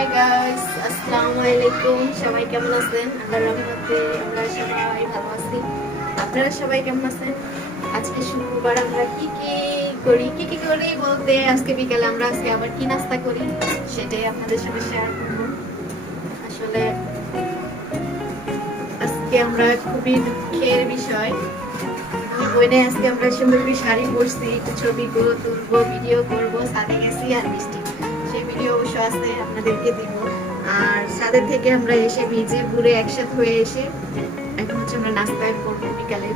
Hi guys, আসসালামু আলাইকুম। সবাই কেমন আছেন? আল্লাহর রহমতে আমরা সবাই ভালো আছি। আপনারা সবাই কেমন আছেন? আজকে শুক্রবার আমরা কি করি বলতে আজকে বিকালে আমরা আবার কি নাস্তা করি সেটাই আপনাদের সাথে শেয়ার করব। আসলে আজকে আমরা খুবই দুঃখের বিষয়, বইনে আজকে আমরা সুন্দরী শাড়ি পরছি, একটু ছবি তুলবো, ভিডিও করবো, ছাদে গেছি আর বৃষ্টি, সেই ভিডিও অবশ্য আছে আপনাদেরকে দিব। আর ছাদের থেকে আমরা এসে ভিজে পুরে একসাথে হয়ে এসে এখন হচ্ছে আমরা নাস্তায় করবো বিকালে।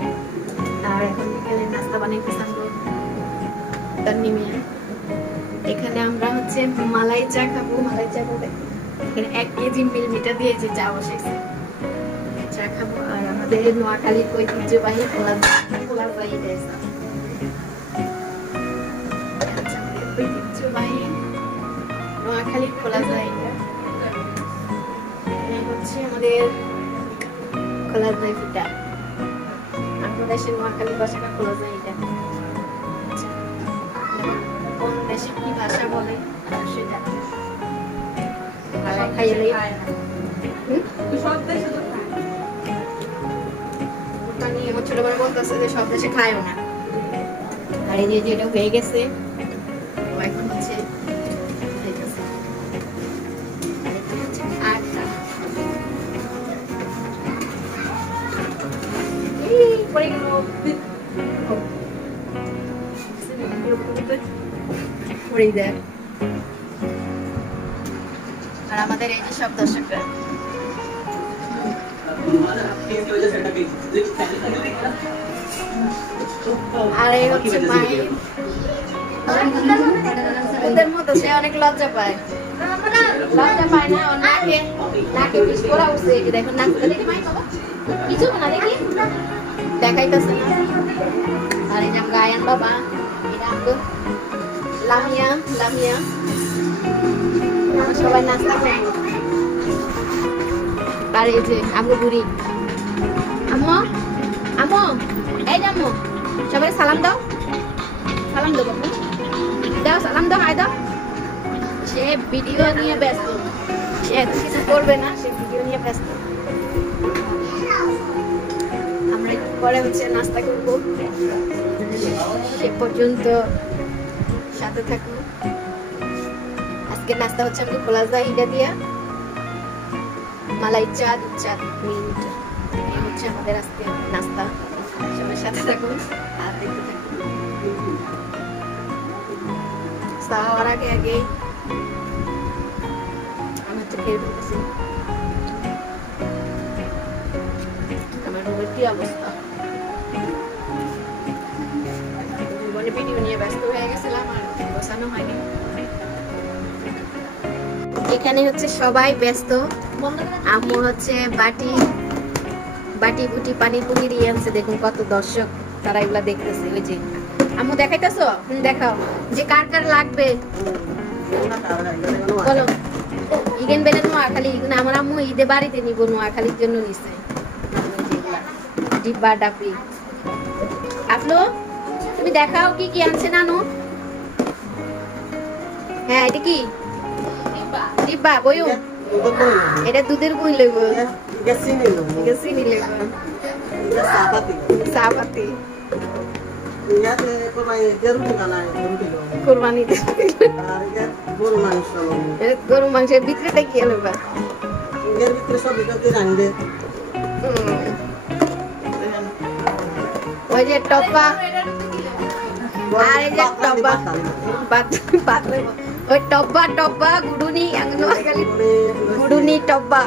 আর এখন বিকালে নাস্তা বানাইতেছি আমরা তাননিমিয়া। এখানে আমরা হচ্ছে মালাই চা খাবো। মালাই চা বলতে এখানে 1 কেজি মিলমিটা দিয়ে যে চা বসেছে, চা খাবো। আর আমাদের নোয়াখালীর ঐতিহ্যবাহী নোয়াখালীর খোলা জায়গা হচ্ছে আমাদের খোলা জায়গা। আমাদের দেশের নোয়াখালী ভাষাটা খোলা জায়গা। কোন দেশে কি ভাষা বলে সেটা খাইলে সব দেশে ছোটবেলা বলতেছে যে সব দেশে খায়ও না। আর এই যে যেটা হয়ে গেছে এখন হচ্ছে আর আমাদের এই যে সব দর্শকরা আর এই হচ্ছে মায়ের ওদের মতো সে অনেক লজ্জা পায় না, নাকে পিস করা উঠছে। দেখো নাকটা দেখি মাই বাবা কিছু না দেখি দেখাইতেছে না। আর এই যে আমরা আয়ান বাবা, এটা আমগো লামিয়া আমরা সবাই নাস্তা করবো। আর এই যে আমগো বুড়ি আম্মু এই যে আম্মু সবাই সালাম দাও বাবু, দাও সালাম দাও, হাই দাও। সে ভিডিও নিয়ে ব্যস্ত, সে এত কিছু করবে না, সে ভিডিও নিয়ে ব্যস্ত। আমরা একটু পরে হচ্ছে নাস্তা করবো, সে পর্যন্ত সাথে থাকুন। আজকে নাস্তা হচ্ছে আমাদের খোলা জায়গা দিয়া মালাই চা, দুধ চা, মিন্ট, এই হচ্ছে আমাদের আজকে নাস্তা। সবার সাথে থাকুন আর দেখতে থাকুন। খাওয়ার আগে আমি হচ্ছে খেয়ে ফেলতেছি। আমার রুমের কি অবস্থা, জীবনে ভিডিও নিয়ে ব্যস্ত হয়ে গেছিলাম আর বসানো হয়নি। এখানে হচ্ছে সবাই ব্যস্ত। আম্মু হচ্ছে বাটি বুটি পানি পুনি দিয়ে আনছে। দেখুন কত দর্শক, তারা এগুলা দেখতেছে। ওই যে আম্মু দেখাইতেছো, দেখাও যে কার কার লাগবে বলো। ইগেন বেলে নোয়াখালী, আমার আম্মু ঈদে বাড়িতে নিব, নোয়াখালীর জন্য নিছে ডিব্বা ডাবি। আপলো তুমি দেখাও কি কি আনছে নানু। হ্যাঁ এটা কি ডিব্বা বইও, এটা দুধের বই লইব, চিনি লইব, চাপাতি গরু মাংসের ভিতরেটা কি আনবা? ওই যে টপ্পা, আর এই যে টপ্পা, ওই টপ্পা গুডুনি, গুডুনি টপ্পা।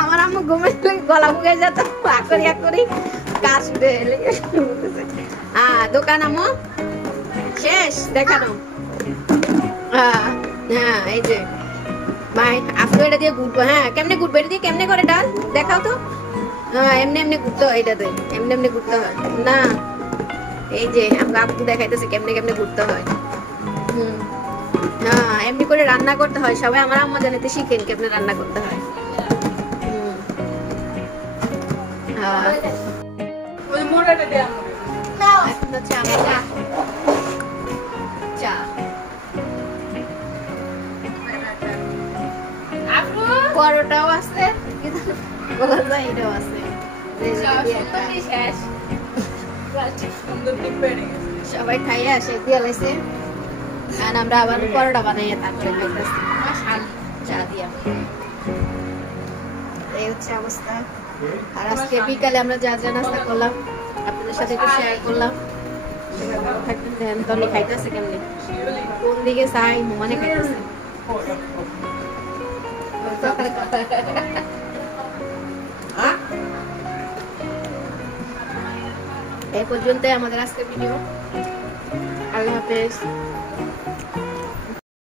আমার আম্মু ঘুমের গলা মুখে যেত আকরি কাজ দোকান আম্মু শেষ দেখানো। হ্যাঁ এই যে ভাই আপনি এটা দিয়ে ঘুরবো। হ্যাঁ কেমনে ঘুরবো, এটা দিয়ে কেমনে করে ডাল দেখাও তো। হ্যাঁ এমনি ঘুরতে হয়, এটাতে এমনি ঘুরতে হয় না। এই যে আমরা আপু দেখাইতেছে কেমনে ঘুরতে হয়। হ্যাঁ এমনি করে রান্না করতে হয়। সবাই আমার আম্মা জানাতে শিখেন কেমনে রান্না করতে হয়। এখন হচ্ছে আমরা এটাও আছে সবাই খাইয়া শেষ দিয়ে লাইছে আর আমরা আবার পরোটা বানাইয়া তারপরে খাইতেছি চা দিয়া। এই হচ্ছে অবস্থা। আর আজকে বিকালে আমরা যা যা নাস্তা করলাম আপনাদের সাথে একটু শেয়ার করলাম। থাকতেন ধ্যান তলে খাইতেছে কেমনি কোন দিকে চাই মানে খাইতেছে। এই পর্যন্ত আমাদের আজকে ভিডিও। আল্লাহ হাফেজ।